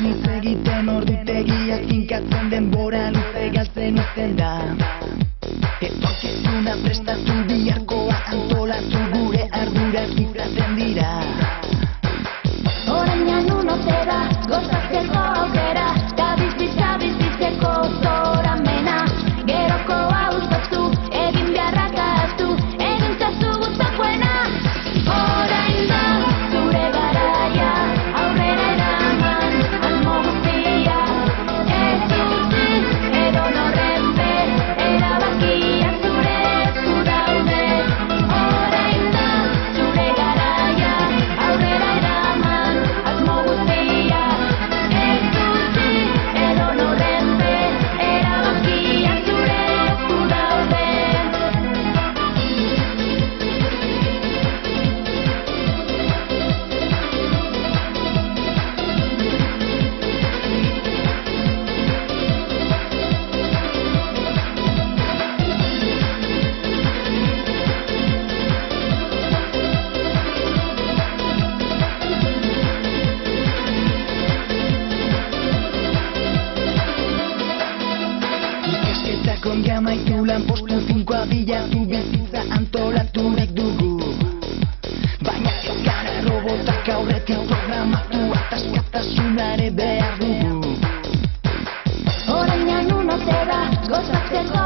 Honetan hitz egiten ordutegiak kinkatzen denbora luze galtzen uzten da. Etorkizuna prestatu biharkoa antolatu gure ardurak izaten dira. Oraina nun ote da, gozatzeko aukera, ta bizitzeko zoramena. Gerokoa uztazu, egin beharrak ahaztu, egin zazu gustakoena. Orain da, zure garaia, aurrera eraman, asmo guztia. Ez utzi, edonorrenpe, erabakiak zure esku daude. Orain da, zure garaia, aurrera eraman, asmo guztia. Ez utzi, edonorrenpe, erabakiak zure esku daude. Ikasketak ongi amaitu lanpostu finkoa bilatu bizitza antolaturik dugu. Baina ez gara robotak aurretik programatu ataskatasunare behar dugu. Oraina nun ote da, gozatzeko